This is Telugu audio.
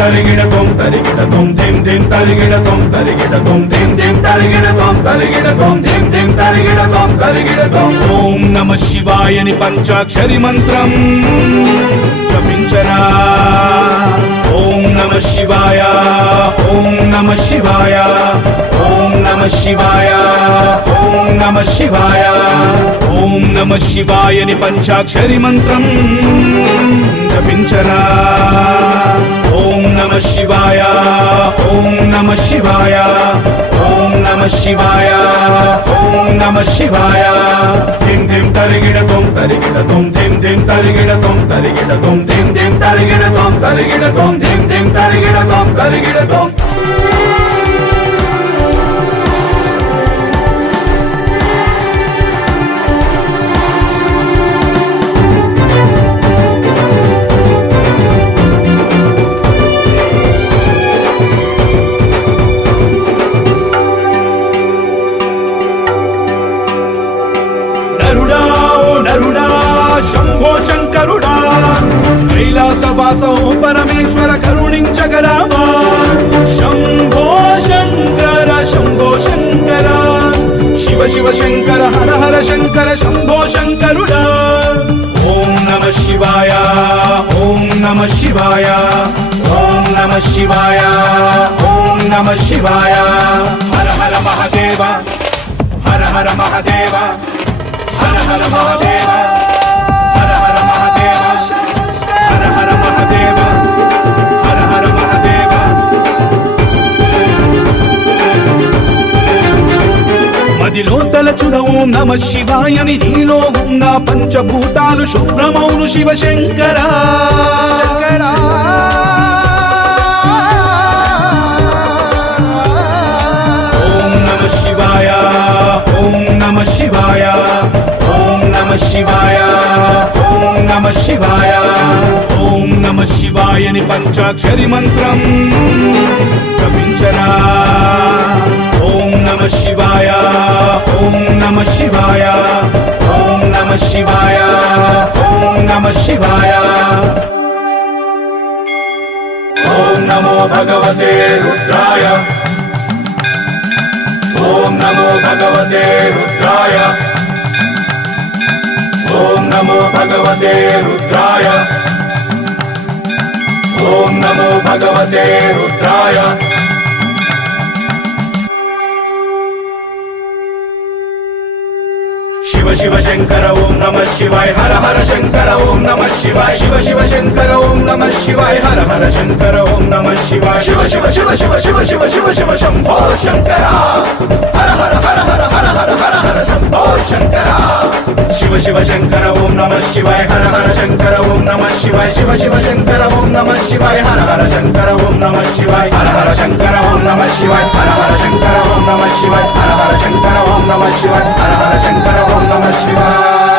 తరిగిడతోం తరిగిడతోం ధిం ధిం తరిగిడతోం తరిగిడతోం ధిం ధిం తరిగిడతోం తరిగిడతోం ధిం ధిం తరిగిడతోం తరిగిడతోం. ఓం నమ శివాయని పంచాక్షరి మంత్రం జపించరా. ఓం నమ శివాయ, ఓం నమ శివాయ, ఓం నమ శివాయ, ఓం నమ శివాయ. ఓం నమ శివాయని పంచాక్షరి మంత్రం జపించరా. ఓం నమ శివాయ, ఓం నమ శివాయ, ఓం నమ శివాయ, ఓం నమ శివాయ. ధిం ధిం తరిగిడతోం తరిగిడతోం ధిం ధిం తరిగిడతోం తరిగిడతోం ధిం ధిం తరిగిడతోం తరిగిడతోం ధిం ధిం తరిగిడతోం తరిగిడతోం. శంభో శంకరుడా కైలాసవాసో పరమేశ్వర కరుణించగరావా. శంభో శంకర శంభో శంకర శివ శివ శంకర హర హర శంకర శంభో శంకరుడా. ఓం నమ శివాయ, ఓం నమ శివాయ, ఓం నమ శివాయ, ఓం నమ శివాయ. హర హర మహాదేవ, హర హర మహాదేవ, హర హర మహాదేవ, హర హర మహాదేవ, హర హర మహాదేవ, హర హర మహాదేవ. మదిలో తలచున ఓం నమ శివాయని నీలో ఉన్న పంచభూతాలు శుభ్రమౌను శివ శంకర శంకర. ఓం నమ శివాయ, ఓం నమ శివాయ, ఓం నమ శివాయ, ఓం నమ శివాయ. ఓం నమ శివాయని పంచాక్షరి మంత్రం జపించరా. ఓం నమ శివాయ, ఓం నమ శివాయ, ఓం నమ శివాయ, ఓం నమ శివాయ. ఓం నమో భగవతే రుద్రాయ, ఓం నమో భగవతే రుద్రాయ, ఓం నమో భగవతే రుద్రాయ, ఓం నమో భగవతే రుద్రాయ. శివ శివ శంకర ఓం నమ శివాయ, హర హర శంకర ఓం నమ శివాయ. శివ శివ శంకర ఓం నమ శివాయ, హర హర శంకర ఓం నమ శివాయ. శివ శివ శివ శివ శివ శివ శివ శివ శంభో శంకర. హర హర హర హర హర హర హర హర శంభో శంకర. శివ శివ శంకర ఓం నమ శివాయ, హర హర శంకర ఓం నమ శివాయ. శివ శివ శంకర ఓం నమ శివాయ, హర హర శంకర ఓం నమ శివాయ. హర హర శంకర ఓం నమ శివాయ, హర హర శంకర ఓం నమ శివాయ. హర హర శంకర ఓం నమ శివాయ, హర హర శంకర ఓం నమ శివాయ.